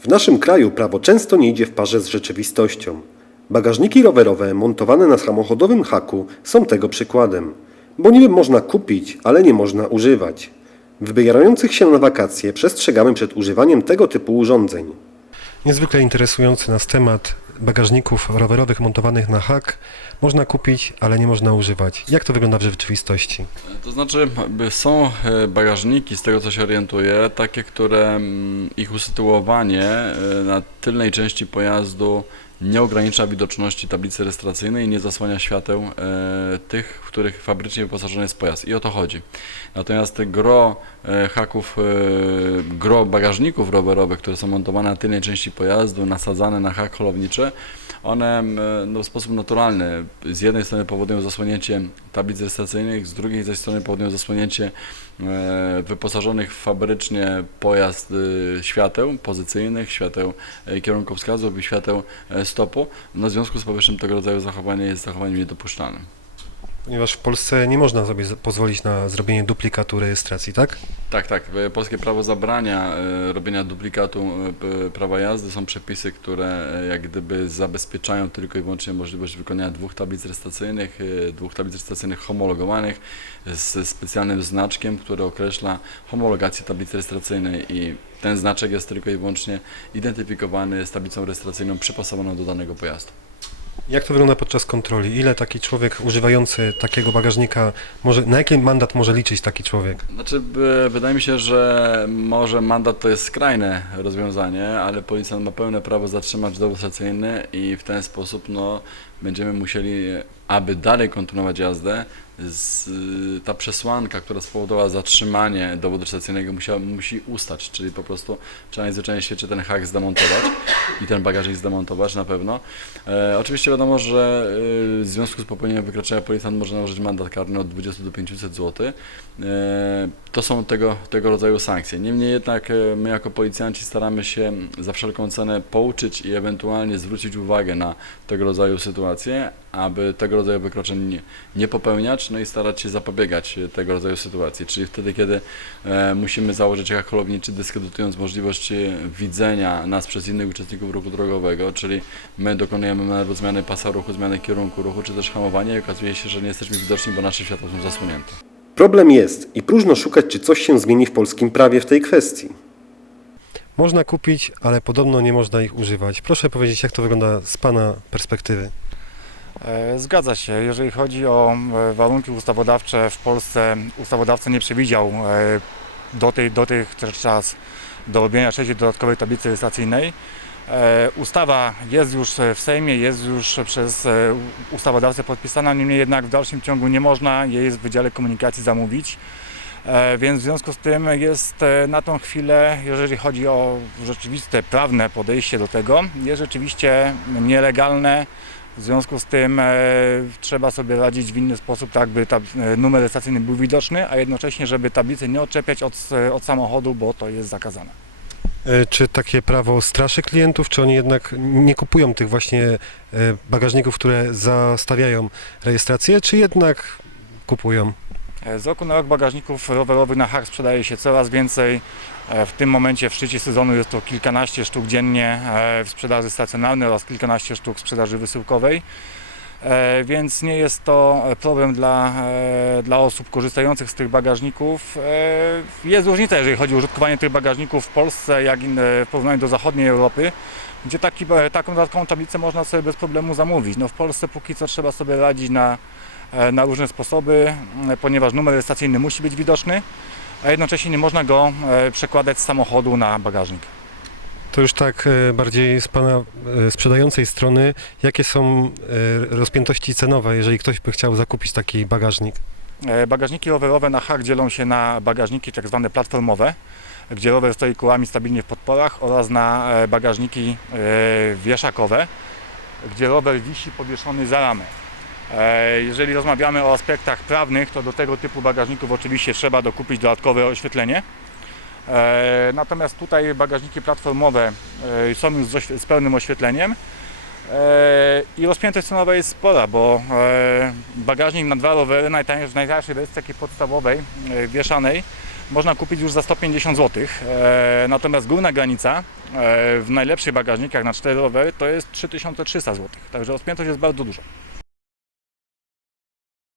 W naszym kraju prawo często nie idzie w parze z rzeczywistością. Bagażniki rowerowe montowane na samochodowym haku są tego przykładem. Bo niby można kupić, ale nie można używać. Wybierających się na wakacje przestrzegamy przed używaniem tego typu urządzeń. Niezwykle interesujący nas temat bagażników rowerowych montowanych na hak. Można kupić, ale nie można używać. Jak to wygląda w rzeczywistości? To znaczy, są e, bagażniki, z tego co się orientuję, takie, które mm, ich usytuowanie e, na tylnej części pojazdu nie ogranicza widoczności tablicy rejestracyjnej i nie zasłania świateł e, tych, w których fabrycznie wyposażony jest pojazd. I o to chodzi. Natomiast gro e, haków, e, gro bagażników rowerowych, które są montowane na tylnej części pojazdu, nasadzane na hak holowniczy, one no, w sposób naturalny z jednej strony powodują zasłonięcie tablic rejestracyjnych, z drugiej zaś strony powodują zasłonięcie e, wyposażonych fabrycznie pojazd e, świateł pozycyjnych, świateł e, kierunkowskazów i świateł e, stopu. No, w związku z powyższym tego rodzaju zachowanie jest zachowaniem niedopuszczalnym. Ponieważ w Polsce nie można sobie pozwolić na zrobienie duplikatu rejestracji, tak? Tak, tak. e, Polskie prawo zabrania e, robienia duplikatu e, prawa jazdy. Są przepisy, które jak gdyby zabezpieczają tylko i wyłącznie możliwość wykonania dwóch tablic rejestracyjnych, dwóch tablic rejestracyjnych homologowanych z specjalnym znaczkiem, który określa homologację tablicy rejestracyjnej i ten znaczek jest tylko i wyłącznie identyfikowany z tablicą rejestracyjną przypasowaną do danego pojazdu. Jak to wygląda podczas kontroli? Ile taki człowiek używający takiego bagażnika może, na jaki mandat może liczyć taki człowiek? Znaczy, e, wydaje mi się, że może mandat to jest skrajne rozwiązanie, ale policjant ma pełne prawo zatrzymać dowód stacyjny i w ten sposób no, będziemy musieli, aby dalej kontynuować jazdę, z, ta przesłanka, która spowodowała zatrzymanie dowodu stacyjnego musiała, musi ustać, czyli po prostu trzeba najzwyczajniej w ten hak zdemontować i ten bagażnik zdemontować na pewno. E, oczywiście wiadomo, że e, w związku z popełnieniem wykroczenia policjant może nałożyć mandat karny od 20 do 500 zł. E, To są tego, tego rodzaju sankcje. Niemniej jednak e, my jako policjanci staramy się za wszelką cenę pouczyć i ewentualnie zwrócić uwagę na tego rodzaju sytuacje, aby tego rodzaju wykroczeń nie, nie no i starać się zapobiegać tego rodzaju sytuacji. Czyli wtedy, kiedy e, musimy założyć jak holowniczy, dyskredytując możliwość widzenia nas przez innych uczestników ruchu drogowego, czyli my dokonujemy nawet zmiany pasa ruchu, zmiany kierunku ruchu, czy też hamowania i okazuje się, że nie jesteśmy widoczni, bo nasze światła są zasłonięte. Problem jest i próżno szukać, czy coś się zmieni w polskim prawie w tej kwestii. Można kupić, ale podobno nie można ich używać. Proszę powiedzieć, jak to wygląda z Pana perspektywy? E, Zgadza się. Jeżeli chodzi o e, warunki ustawodawcze w Polsce, ustawodawca nie przewidział e, do tej, dotychczas do robienia trzeciej dodatkowej tablicy rejestracyjnej. E, Ustawa jest już w Sejmie, jest już przez ustawodawcę podpisana, niemniej jednak w dalszym ciągu nie można jej w Wydziale Komunikacji zamówić. Więc w związku z tym jest na tą chwilę, jeżeli chodzi o rzeczywiste prawne podejście do tego, jest rzeczywiście nielegalne. W związku z tym e, trzeba sobie radzić w inny sposób, tak by ta, e, numer rejestracyjny był widoczny, a jednocześnie, żeby tablicy nie odczepiać od, e, od samochodu, bo to jest zakazane. E, Czy takie prawo straszy klientów, czy oni jednak nie kupują tych właśnie bagażników, które zastawiają rejestrację, czy jednak kupują? E, Z roku na rok bagażników rowerowych na hak sprzedaje się coraz więcej. E, W tym momencie w szczycie sezonu jest to kilkanaście sztuk dziennie e, w sprzedaży stacjonarnej oraz kilkanaście sztuk w sprzedaży wysyłkowej. Więc nie jest to problem dla, dla osób korzystających z tych bagażników. Jest różnica, jeżeli chodzi o użytkowanie tych bagażników w Polsce, jak w porównaniu do zachodniej Europy, gdzie taki, taką dodatkową tablicę można sobie bez problemu zamówić. No w Polsce póki co trzeba sobie radzić na na różne sposoby, ponieważ numer rejestracyjny musi być widoczny, a jednocześnie nie można go e, przekładać z samochodu na bagażnik. To już tak e, bardziej z Pana e, sprzedającej strony, jakie są e, rozpiętości cenowe, jeżeli ktoś by chciał zakupić taki bagażnik? E, Bagażniki rowerowe na hak dzielą się na bagażniki tak zwane platformowe, gdzie rower stoi kołami stabilnie w podporach oraz na e, bagażniki e, wieszakowe, gdzie rower wisi powieszony za ramę. E, Jeżeli rozmawiamy o aspektach prawnych, to do tego typu bagażników oczywiście trzeba dokupić dodatkowe oświetlenie. E, Natomiast tutaj bagażniki platformowe e, są już z, pełnym oświetleniem. I rozpiętość cenowa jest spora, bo bagażnik na dwa rowery w najtańszej wersji takiej podstawowej, wieszanej, można kupić już za 150 zł. Natomiast górna granica w najlepszych bagażnikach na 4 rowery to jest 3300 zł. Także rozpiętość jest bardzo duża.